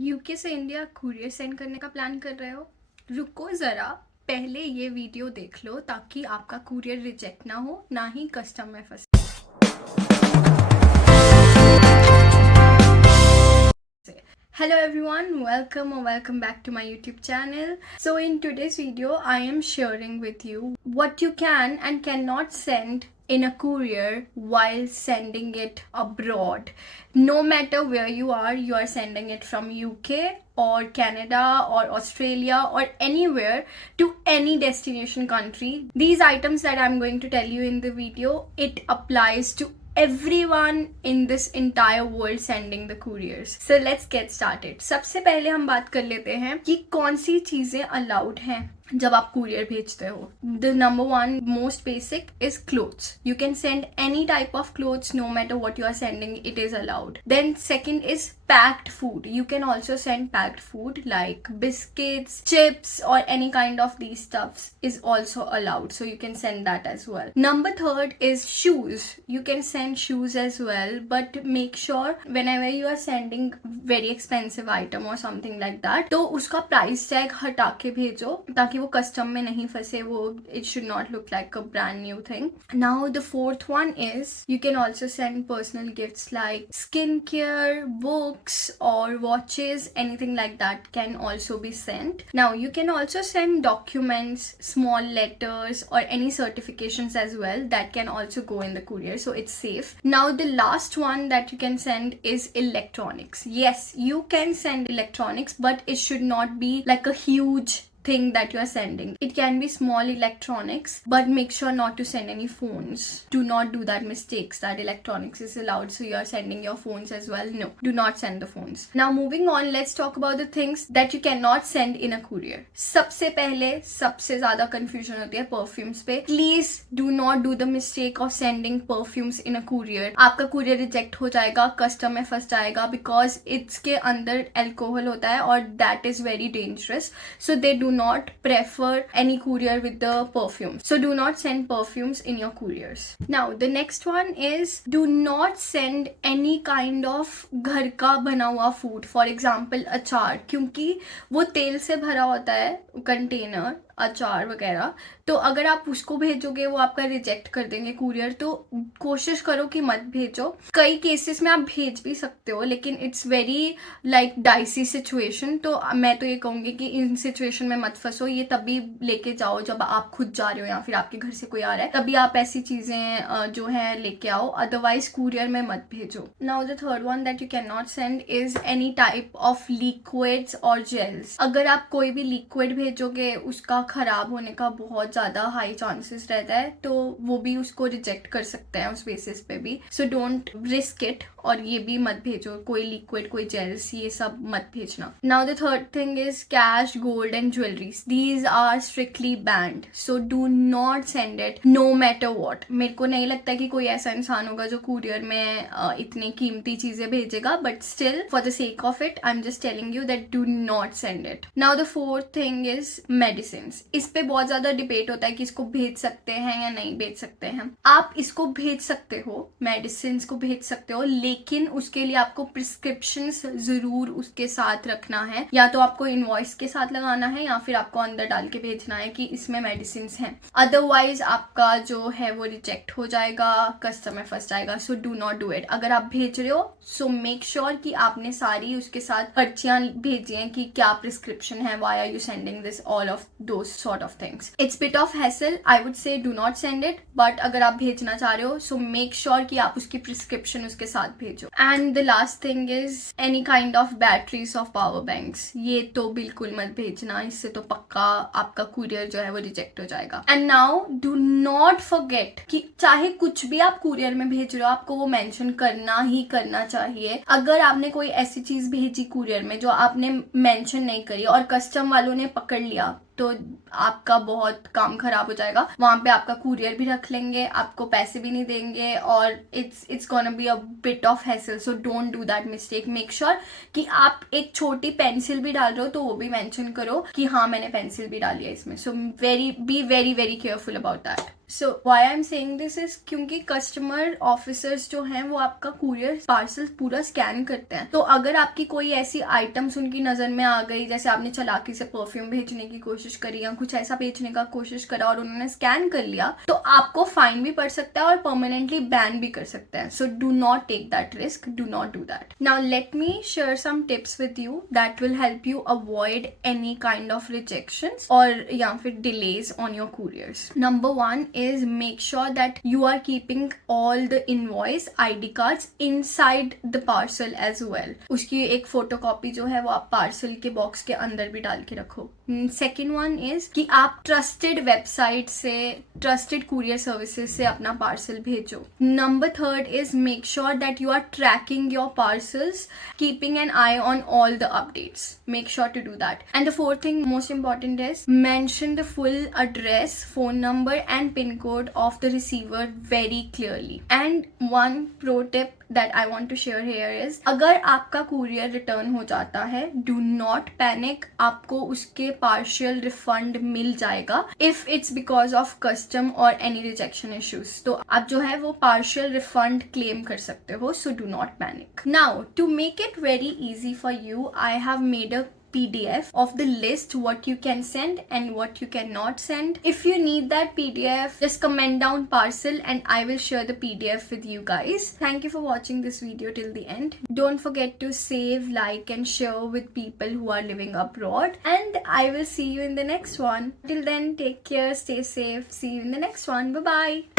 यूके से India courier send करने का प्लान कर रहे हो? रुको ज़रा, पहले ये वीडियो देख लो ताकि आपका कुरियर रिजेक्ट ना हो, ना ही कस्टम में फंसे। Hello everyone, welcome or welcome back to my YouTube channel. So in today's video, I am sharing with you what you can and cannot send in a courier while sending it abroad. No matter where you are sending it from UK or Canada or Australia or anywhere to any destination country. These items that I'm going to tell you in the video, it applies to everyone in this entire world sending the couriers. So let's get started. सबसे पहले हम बात कर लेते हैं कि कौन सी चीजें अलाउड हैं जब आप कुरियर भेजते हो. The number one most basic is clothes. You can send any type of clothes no matter what you are sending, it is allowed. Then second is packed food. You can also send packed food like biscuits, chips or any kind of these stuffs is also allowed, so you can send that as well. Number third is shoes. You can send shoes as well, but make sure whenever you are sending very expensive item or something like that, तो उसका price tag हटा के भेजो ताकि वो कस्टम में नहीं फंसे. वो it should not look like a brand new thing. Now the fourth one is you can also send personal gifts like skincare, books or watches, anything like that can also be sent. Now you can also send documents, small letters or any certifications as well that can also go in the courier, so it's safe. Now the last one that you can send is electronics. Yes, you can send electronics, but it should not be like a huge thing that you are sending. It can be small electronics, but make sure not to send any phones. Do not do that mistakes that electronics is allowed, so you are sending your phones as well. No, do not send the phones. Now moving on, let's talk about the things that you cannot send in a courier. सबसे पहले सबसे ज्यादा confusion होती है perfumes पे. Please do not do the mistake of sending perfumes in a courier. आपका courier reject हो जाएगा, custom में फंस जाएगा because इसके अंदर alcohol होता है और that is very dangerous. So they do not prefer any courier with the perfume. So do not send perfumes in your couriers. Now the next one is do not send any kind of घर का बना हुआ food. For example अचार, क्योंकि वो तेल से भरा होता है कंटेनर अचार वगैरह, तो अगर आप उसको भेजोगे वो आपका रिजेक्ट कर देंगे कुरियर. तो कोशिश करो कि मत भेजो. कई केसेस में आप भेज भी सकते हो लेकिन it's very like dicey situation, तो मैं तो ये कहूँगी कि इन सिचुएशन में मत फंसो. ये तभी लेके जाओ जब आप खुद जा रहे हो या फिर आपके घर से कोई आ रहा है, तभी आप ऐसी चीजें जो है लेके आओ. अदरवाइज कुरियर में मत भेजो. Now the third one that you can not send is any type of liquids और जेल्स. अगर आप कोई भी लिक्विड भेजोगे उसका खराब होने का बहुत ज्यादा हाई चांसेस रहता है, तो वो भी उसको रिजेक्ट कर सकते हैं उस बेसिस पे भी. So don't risk it. और ये भी मत भेजो, कोई लिक्विड कोई जेल्स ये सब मत भेजना. Now the third thing is cash, gold and jewelleries. These are strictly banned, so do not send it no matter what. मेरे को नहीं लगता कि कोई ऐसा इंसान होगा जो कुरियर में इतनी कीमती चीजें भेजेगा, but still for the sake of it I am just telling you that do not send it. Now the fourth thing is medicine. इस पे बहुत ज्यादा डिबेट होता है कि इसको भेज सकते हैं या नहीं भेज सकते हैं. आप इसको भेज सकते हो, मेडिसिन को भेज सकते हो, लेकिन उसके लिए आपको प्रिस्क्रिप्शंस जरूर उसके साथ रखना है. या तो आपको इनवॉइस के साथ लगाना है या फिर आपको अंदर डाल के भेजना है कि इसमें मेडिसिन हैं. अदरवाइज आपका जो है वो रिजेक्ट हो जाएगा, कस्टम में फंस जाएगा. सो डू नॉट डू इट. अगर आप भेज रहे हो सो मेक श्योर कि आपने सारी उसके साथ पर्चियां भेजी हैं कि क्या प्रिस्क्रिप्शन है, why are you sending this, all of those sort of things. It's bit of hassle. I would say do not send it. But अगर आप भेजना चाह रहे हो so make sure कि आप उसकी prescription उसके साथ भेजो. And the last thing is any kind of batteries of power banks. ये तो बिल्कुल मत भेजना, इससे तो पक्का आपका courier जो है वो reject हो जाएगा. And now do not forget कि चाहे कुछ भी आप courier में भेज रहे हो आपको वो mention करना ही करना चाहिए. अगर आपने कोई ऐसी चीज भेजी courier में जो आपने mention नहीं करी और कस्टम वालों ने पकड़ लिया तो आपका बहुत काम खराब हो जाएगा. वहां पे आपका कुरियर भी रख लेंगे, आपको पैसे भी नहीं देंगे और it's gonna be a bit of hassle. So don't do that mistake. Make sure कि आप एक छोटी पेंसिल भी डाल रहे हो तो वो भी मेंशन करो कि हाँ मैंने पेंसिल भी डाली है इसमें. So be very very careful about that. So why I am saying this is क्योंकि कस्टमर ऑफिसर्स जो हैं वो आपका कुरियर पार्सल पूरा स्कैन करते हैं. तो अगर आपकी कोई ऐसी आइटम्स उनकी नजर में आ गई, जैसे आपने चालाकी से परफ्यूम भेजने की कोशिश करी या कुछ ऐसा बेचने का कोशिश करा और उन्होंने स्कैन कर लिया, तो आपको फाइन भी पड़ सकता है और परमानेंटली बैन भी कर सकते हैं. So do not take that risk, do not do that. Now let me share some tips with you that will help you avoid any kind of rejections और या फिर delays on your couriers. Number one is make sure that you are keeping all the invoice ID cards inside the parcel as well. उसकी एक फोटोकॉपी जो है वो आप पार्सल के बॉक्स के अंदर भी डाल के रखो. सेकेंड वन इज कि आप ट्रस्टेड वेबसाइट से, ट्रस्टेड कुरियर सर्विसेज से अपना पार्सल भेजो. Number third is make sure that you are tracking your parcels, keeping an eye on all the updates. Make sure to do that. And the fourth thing, most important, is mention the full address, phone number and pin code of the receiver very clearly. And one pro tip that I want to share here is, अगर आपका courier return हो जाता है, do not panic. आपको उसके partial refund मिल जाएगा if it's because of custom or any rejection issues. तो आप जो है वो partial refund claim कर सकते हो. So do not panic. Now to make it very easy for you, I have made a PDF of the list what you can send and what you cannot send. If you need that PDF, just comment down parcel and I will share the PDF with you guys. Thank you for watching this video till the end. Don't forget to save, like and share with people who are living abroad, and I will see you in the next one. Till then, take care, stay safe. See you in the next one. Bye bye.